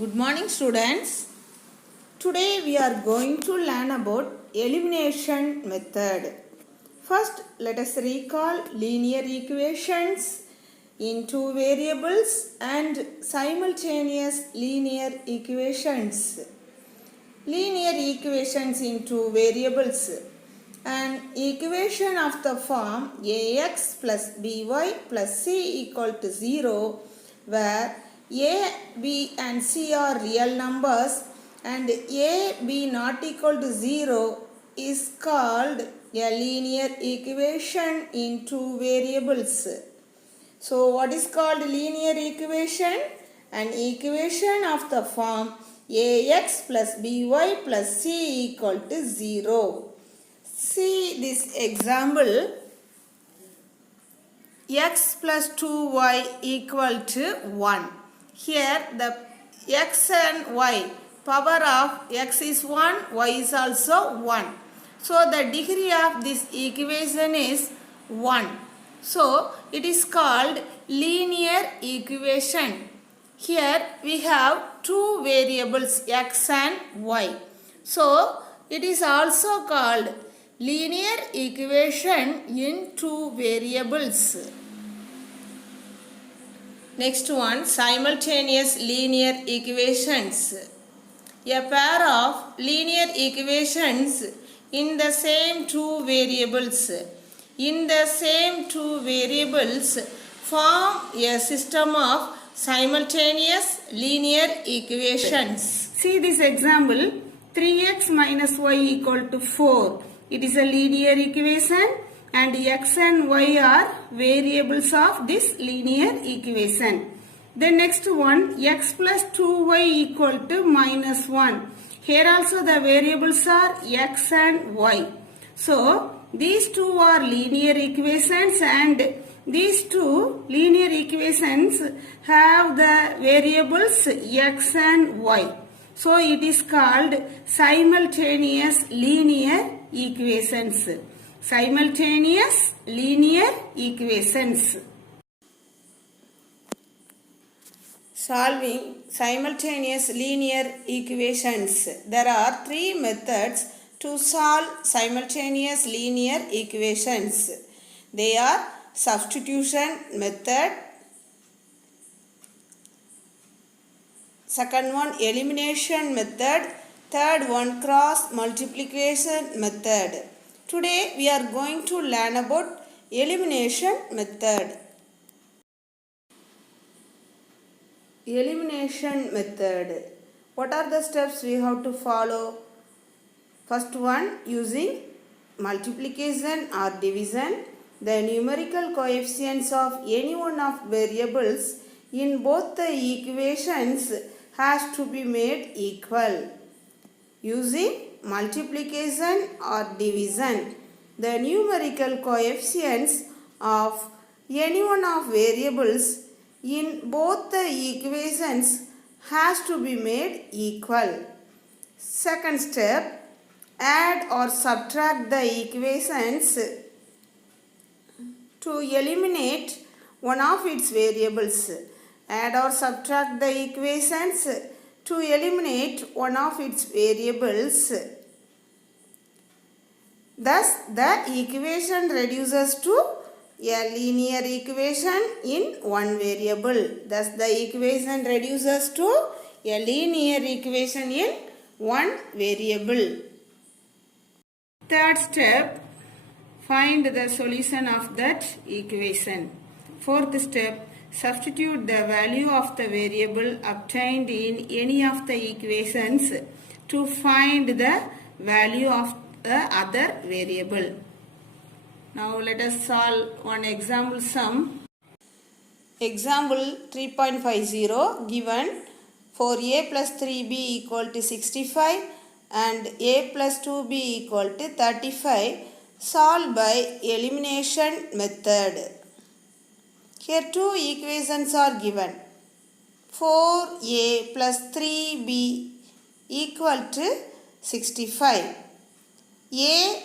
Good morning students. Today we are going to learn about elimination method. First let us recall linear equations in two variables and simultaneous linear equations. Linear equations in two variables. An equation of the form ax plus by plus c equal to 0 where a, b and c are real numbers and a, b not equal to 0 is called a linear equation in two variables. So what is called linear equation? An equation of the form ax plus by plus c equal to 0. See this example. X plus 2y equal to 1. Here the x and y, power of x is 1, y is also 1. So the degree of this equation is 1. So it is called linear equation. Here we have two variables x and y. So it is also called linear equation in two variables. Next one, simultaneous linear equations. A pair of linear equations in the same two variables. In the same two variables form a system of simultaneous linear equations. See this example, 3x minus y equal to 4. It is a linear equation and x and y are variables of this linear equation. The next one, x plus 2y equal to minus 1. Here also the variables are x and y. So these two are linear equations and these two linear equations have the variables x and y. So it is called simultaneous linear equations. Simultaneous linear equations. Solving simultaneous linear equations. There are three methods to solve simultaneous linear equations. They are substitution method, second one elimination method, third one cross multiplication method. Today we are going to learn about elimination method. Elimination method. What are the steps we have to follow? First one, using multiplication or division. The numerical coefficients of any one of variables in both the equations has to be made equal. Using multiplication or division, the numerical coefficients of any one of variables in both the equations has to be made equal. Second step, add or subtract the equations to eliminate one of its variables. Add or subtract the equations to eliminate one of its variables. Thus, the equation reduces to a linear equation in one variable. Thus, the equation reduces to a linear equation in one variable. Third step, find the solution of that equation. Fourth step, substitute the value of the variable obtained in any of the equations to find the value of the other variable. Now let us solve one example sum. Example 3.50 given 4a plus 3b equal to 65 and a plus 2b equal to 35. Solve by elimination method. Here two equations are given. 4a plus 3b equal to 65. A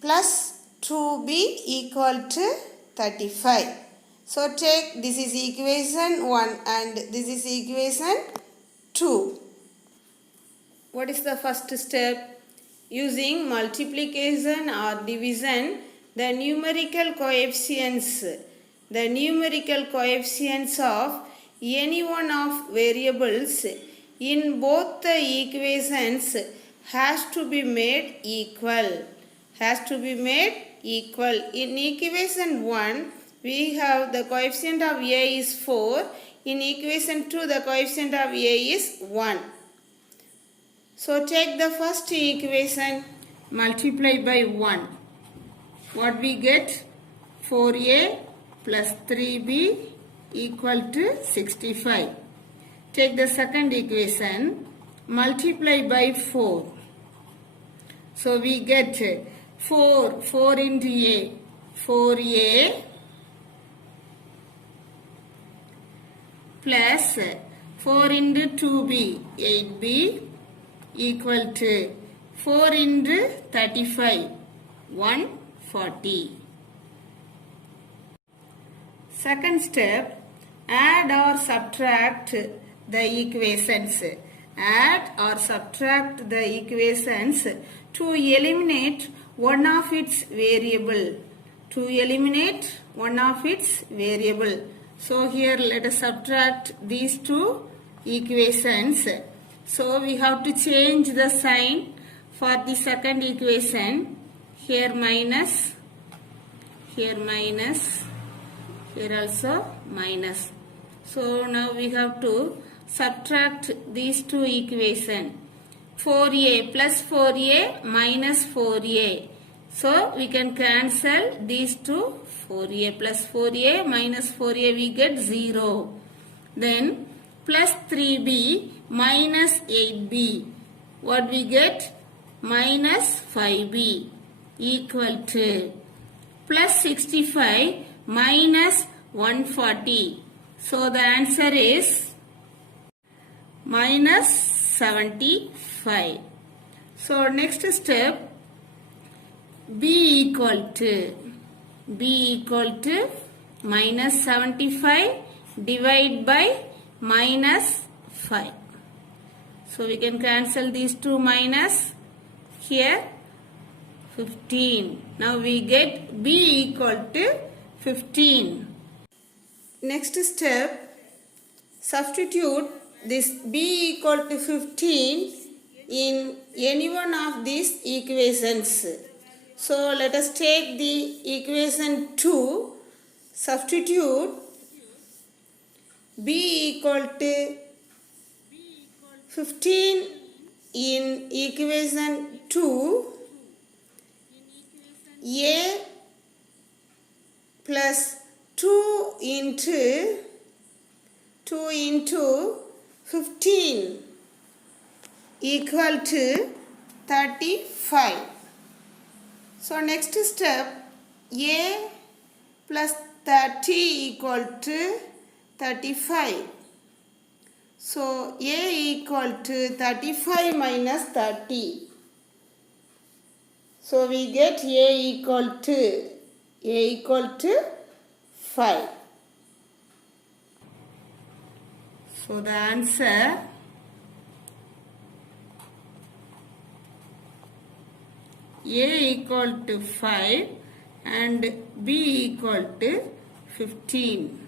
plus 2b equal to 35. So take this is equation 1 and this is equation 2. What is the first step? Using multiplication or division, the numerical coefficients of any one of variables in both the equations has to be made equal. In equation 1, we have the coefficient of a is 4. In equation 2, the coefficient of a is 1. So take the first equation, multiply by 1. What we get? 4a plus 3b equal to 65. Take the second equation, multiply by 4. So we get 4 into a, 4a plus 4 into 2b, 8b equal to 4 into 35, 140. Second step, add or subtract the equations. Add or subtract the equations to eliminate one of its variable. So here let us subtract these two equations. So we have to change the sign for the second equation. Here minus, here also minus. So now we have to subtract these two equations. 4a plus 4a minus 4a. So we can cancel these two. 4a plus 4a minus 4a we get 0. Then plus 3b minus 8b. What we get? Minus 5b equal to plus 65 minus 140. So the answer is minus 75. So next step, b equal to minus 75 divided by minus 5. So we can cancel these two minus. Here 15. Now we get b equal to 15. Next step, substitute this b equal to 15 in any one of these equations. So let us take the equation 2, substitute b equal to 15 in equation 2, a plus 2 into 15 equal to 35. So next step, a plus 30 equal to 35. So a equal to 35 minus 30. So we get a equal to 5. So the answer a equal to 5 and b equal to 15.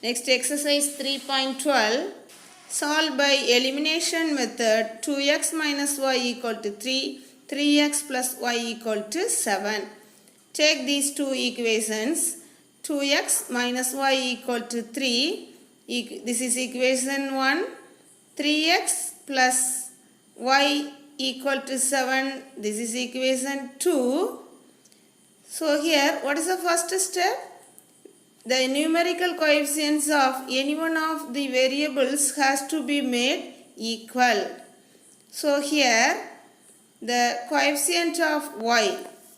Next exercise 3.12. Solve by elimination method. 2x minus y equal to 3. 3x plus y equal to 7. Take these two equations. 2x minus y equal to 3. This is equation 1. 3x plus y equal to 7. This is equation 2. So here, what is the first step? The numerical coefficients of any one of the variables has to be made equal. So here, the coefficient of y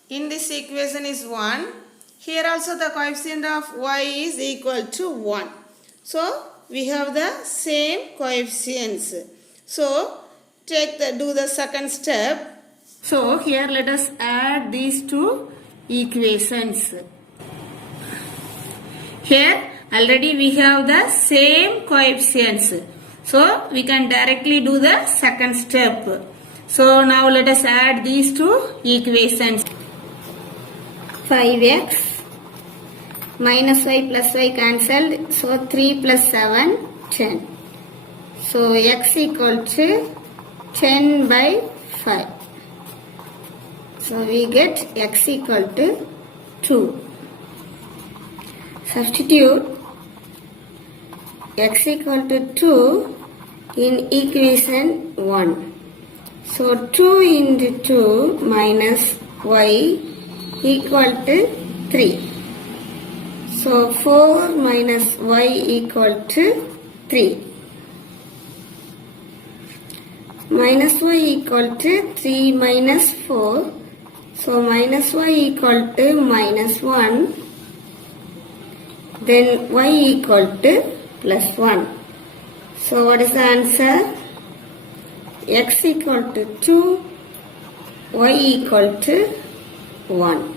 in this equation is 1. Here also the coefficient of y is equal to 1. So we have the same coefficients. So do the second step. So here let us add these two equations. Here already we have the same coefficients. So we can directly do the second step. So now let us add these two equations. 5x minus y plus y cancelled. So 3 plus 7, 10. So x equal to 10 by 5. So we get x equal to 2. Substitute x equal to 2 in equation 1. So 2 into 2 minus y equal to 3. So 4 minus y equal to 3. Minus y equal to 3 minus 4. So minus y equal to minus 1. Then y equal to plus 1. So what is the answer? X equal to 2, y equal to 1.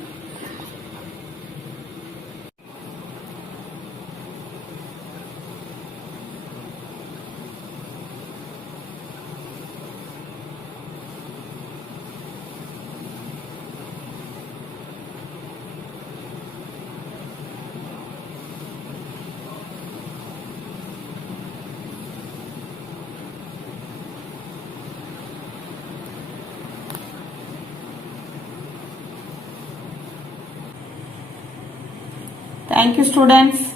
Thank you, students.